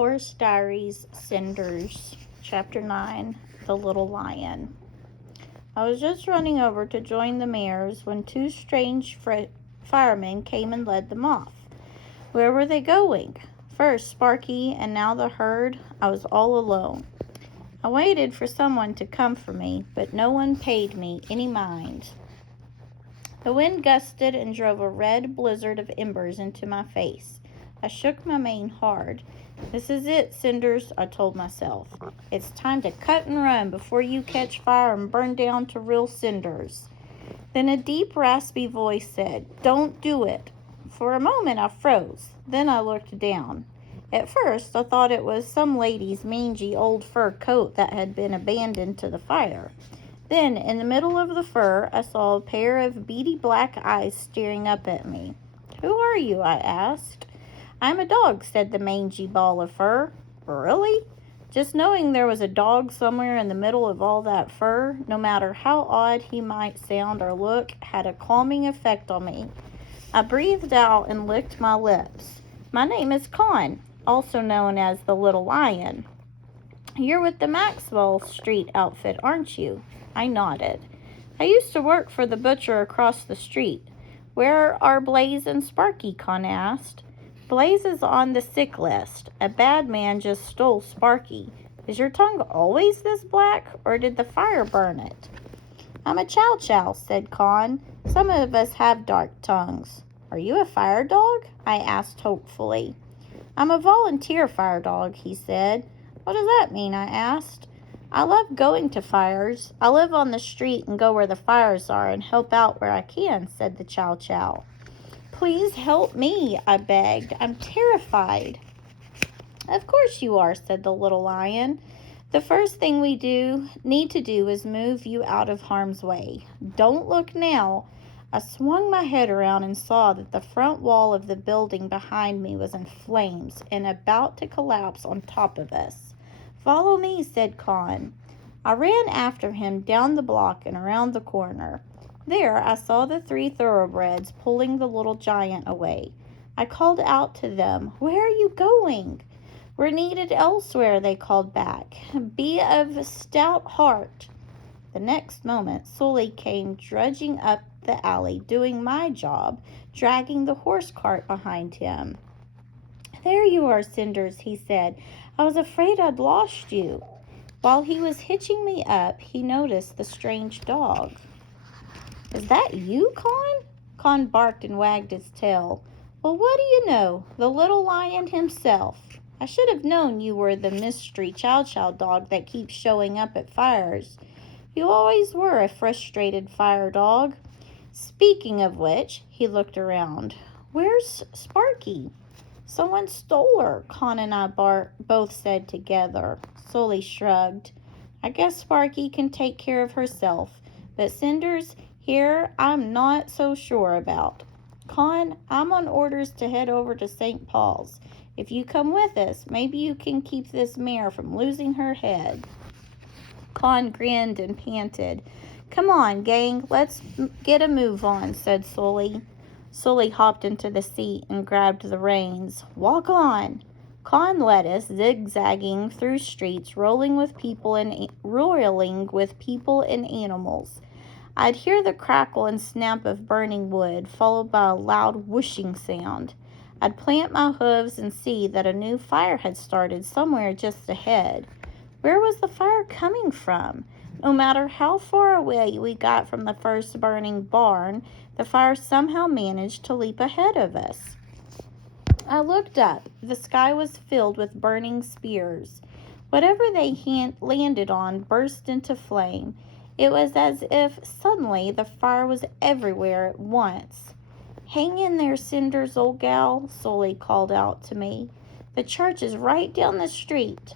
Horse Diaries, Cinders, Chapter 9, The Little Lion. I was just running over to join the mares when two strange firemen came and led them off. Where were they going? First Sparky and now the herd. I was all alone. I waited for someone to come for me, but no one paid me any mind. The wind gusted and drove a red blizzard of embers into my face. I shook my mane hard. This is it, Cinders, I told myself. It's time to cut and run before you catch fire and burn down to real cinders. Then a deep, raspy voice said, "Don't do it." For a moment I froze. Then I looked down. At first I thought it was some lady's mangy old fur coat that had been abandoned to the fire. Then, in the middle of the fur, I saw a pair of beady black eyes staring up at me. "Who are you?" I asked. "I'm a dog," said the mangy ball of fur. "Really?" Just knowing there was a dog somewhere in the middle of all that fur, no matter how odd he might sound or look, had a calming effect on me. I breathed out and licked my lips. "My name is Con, also known as the Little Lion. You're with the Maxwell Street outfit, aren't you?" I nodded. "I used to work for the butcher across the street." "Where are Blaze and Sparky?" Con asked. "Blaze is on the sick list. A bad man just stole Sparky. Is your tongue always this black, or did the fire burn it?" "I'm a chow chow," said Con. "Some of us have dark tongues." "Are you a fire dog?" I asked hopefully. "I'm a volunteer fire dog," he said. "What does that mean?" I asked. "I love going to fires. I live on the street and go where the fires are and help out where I can," said the chow chow. "Please help me," I begged. "I'm terrified." "Of course you are," said the little lion. "The first thing we need to do is move you out of harm's way. Don't look now." I swung my head around and saw that the front wall of the building behind me was in flames and about to collapse on top of us. "Follow me," said Con. I ran after him down the block and around the corner. There I saw the 3 thoroughbreds pulling the little giant away. I called out to them, "Where are you going?" "We're needed elsewhere," they called back. "Be of stout heart." The next moment, Sully came drudging up the alley, doing my job, dragging the horse cart behind him. "There you are, Cinders," he said. "I was afraid I'd lost you." While he was hitching me up, he noticed the strange dog. "Is that you, Con?" Con barked and wagged his tail. "Well, what do you know? The little lion himself. I should have known you were the mystery chow chow dog that keeps showing up at fires. You always were a frustrated fire dog. Speaking of which," he looked around, "where's Sparky?" "Someone stole her," Con and I both said together. Sully shrugged. "I guess Sparky can take care of herself, but Cinders here I'm not so sure about. Con, I'm on orders to head over to St. Paul's. If you come with us, maybe you can keep this mare from losing her head." Con grinned and panted. "Come on, gang, let's get a move on," said Sully. Sully hopped into the seat and grabbed the reins. "Walk on." Con led us, zigzagging through streets, roiling with people and animals. I'd hear the crackle and snap of burning wood, followed by a loud whooshing sound. I'd plant my hooves and see that a new fire had started somewhere just ahead. Where was the fire coming from? No matter how far away we got from the first burning barn, the fire somehow managed to leap ahead of us. I looked up. The sky was filled with burning spears. Whatever they landed on burst into flame. It was as if suddenly the fire was everywhere at once. "Hang in there, Cinders, old gal," Sully called out to me. "The church is right down the street."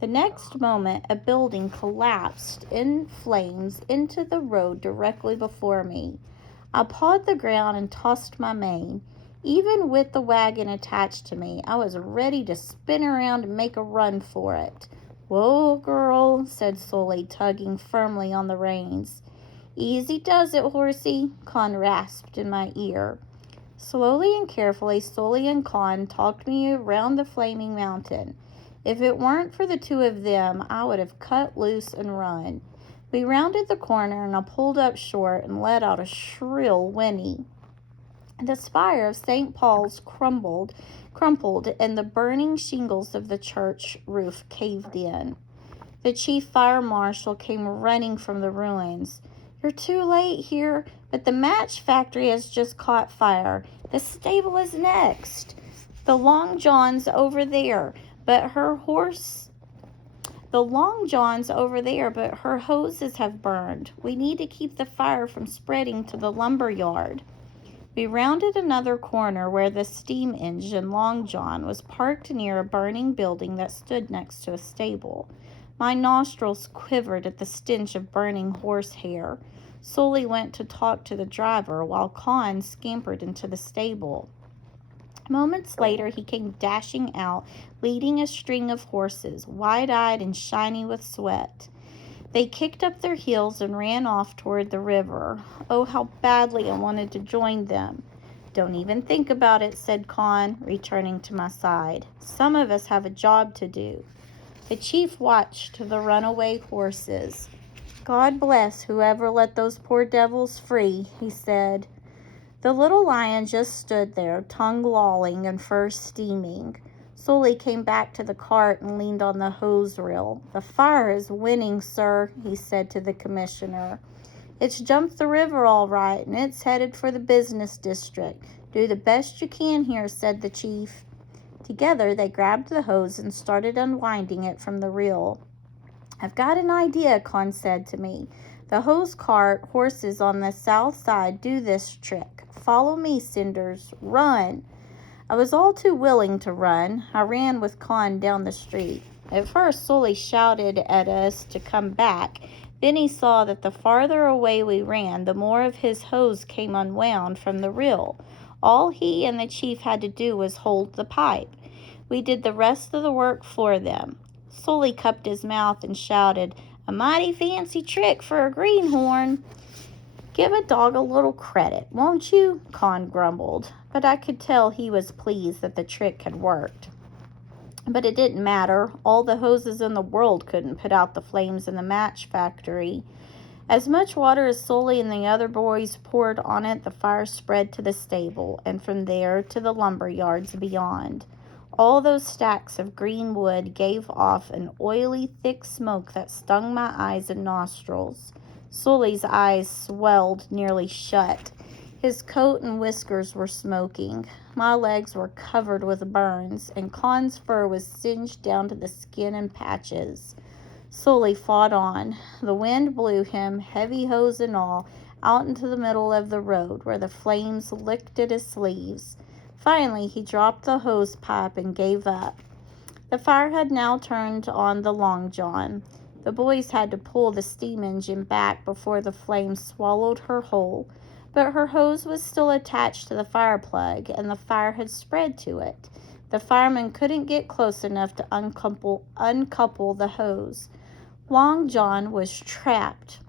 The next moment, a building collapsed in flames into the road directly before me. I pawed the ground and tossed my mane. Even with the wagon attached to me, I was ready to spin around and make a run for it. "Whoa, girl," said Sully, tugging firmly on the reins. "Easy does it, horsey," Con rasped in my ear. Slowly and carefully, Sully and Con talked me around the flaming mountain. If it weren't for the two of them, I would have cut loose and run. We rounded the corner, and I pulled up short and let out a shrill whinny. The spire of St. Paul's crumpled, and the burning shingles of the church roof caved in. The chief fire marshal came running from the ruins. "You're too late here, but the match factory has just caught fire. The stable is next. The Long John's over there, but her hoses have burned. We need to keep the fire from spreading to the lumber yard." We rounded another corner where the steam engine Long John was parked near a burning building that stood next to a stable. My nostrils quivered at the stench of burning horsehair. Sully went to talk to the driver while Con scampered into the stable. Moments later, he came dashing out, leading a string of horses, wide-eyed and shiny with sweat. They kicked up their heels and ran off toward the river. Oh, how badly I wanted to join them. "Don't even think about it," said Con, returning to my side. "Some of us have a job to do." The chief watched the runaway horses. "God bless whoever let those poor devils free," he said. The little lion just stood there, tongue lolling and fur steaming. Sully came back to the cart and leaned on the hose reel. "The fire is winning, sir," he said to the commissioner. "It's jumped the river all right, and it's headed for the business district. Do the best you can here," said the chief. Together, they grabbed the hose and started unwinding it from the reel. "I've got an idea," Con said to me. "The hose cart horses on the south side do this trick. Follow me, Cinders. Run." I was all too willing to run. I ran with Con down the street. At first, Sully shouted at us to come back. Then he saw that the farther away we ran, the more of his hose came unwound from the reel. All he and the chief had to do was hold the pipe. We did the rest of the work for them. Sully cupped his mouth and shouted, "A mighty fancy trick for a greenhorn." "Give a dog a little credit, won't you?" Con grumbled, but I could tell he was pleased that the trick had worked. But it didn't matter. All the hoses in the world couldn't put out the flames in the match factory. As much water as Sully and the other boys poured on it, the fire spread to the stable, and from there to the lumber yards beyond. All those stacks of green wood gave off an oily, thick smoke that stung my eyes and nostrils. Sully's eyes swelled nearly shut. His coat and whiskers were smoking. My legs were covered with burns, and Con's fur was singed down to the skin in patches. Sully fought on. The wind blew him, heavy hose and all, out into the middle of the road, where the flames licked at his sleeves. Finally, he dropped the hose pipe and gave up. The fire had now turned on the Long John. The boys had to pull the steam engine back before the flames swallowed her whole, but her hose was still attached to the fire plug, and the fire had spread to it. The firemen couldn't get close enough to uncouple the hose. Long John was trapped.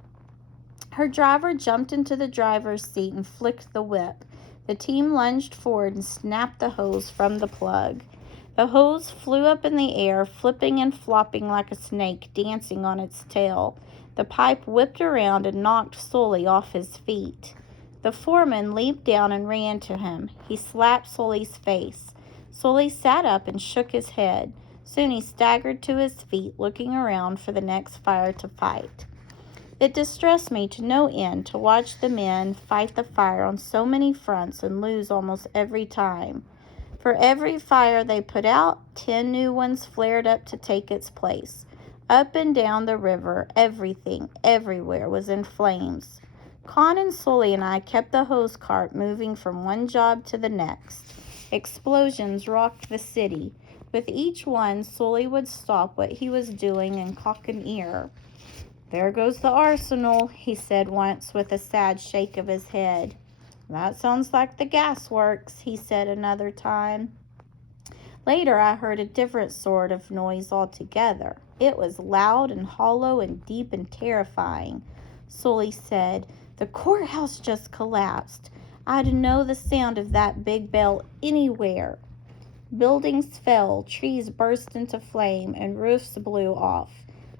Her driver jumped into the driver's seat and flicked the whip. The team lunged forward and snapped the hose from the plug. The hose flew up in the air, flipping and flopping like a snake dancing on its tail. The pipe whipped around and knocked Sully off his feet. The foreman leaped down and ran to him. He slapped Sully's face. Sully sat up and shook his head. Soon he staggered to his feet, looking around for the next fire to fight. It distressed me to no end to watch the men fight the fire on so many fronts and lose almost every time. For every fire they put out, 10 new ones flared up to take its place. Up and down the river, everything, everywhere was in flames. Con and Sully and I kept the hose cart moving from one job to the next. Explosions rocked the city. With each one, Sully would stop what he was doing and cock an ear. "There goes the arsenal," he said once with a sad shake of his head. "That sounds like the gasworks," he said another time. Later, I heard a different sort of noise altogether. It was loud and hollow and deep and terrifying. Sully said, "The courthouse just collapsed. I'd know the sound of that big bell anywhere." Buildings fell, trees burst into flame, and roofs blew off.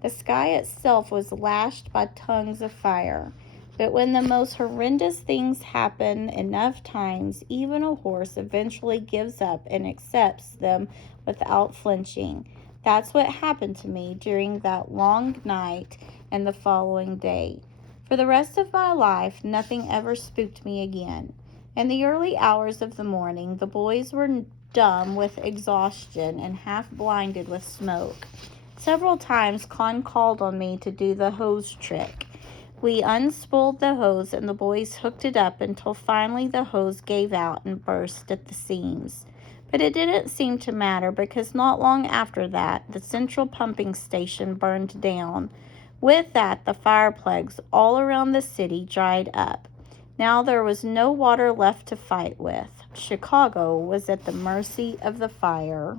The sky itself was lashed by tongues of fire. But when the most horrendous things happen enough times, even a horse eventually gives up and accepts them without flinching. That's what happened to me during that long night and the following day. For the rest of my life, nothing ever spooked me again. In the early hours of the morning, the boys were dumb with exhaustion and half blinded with smoke. Several times Con called on me to do the hose trick. We unspooled the hose and the boys hooked it up until finally the hose gave out and burst at the seams. But it didn't seem to matter because not long after that, the central pumping station burned down. With that, the fire plagues all around the city dried up. Now there was no water left to fight with. Chicago was at the mercy of the fire.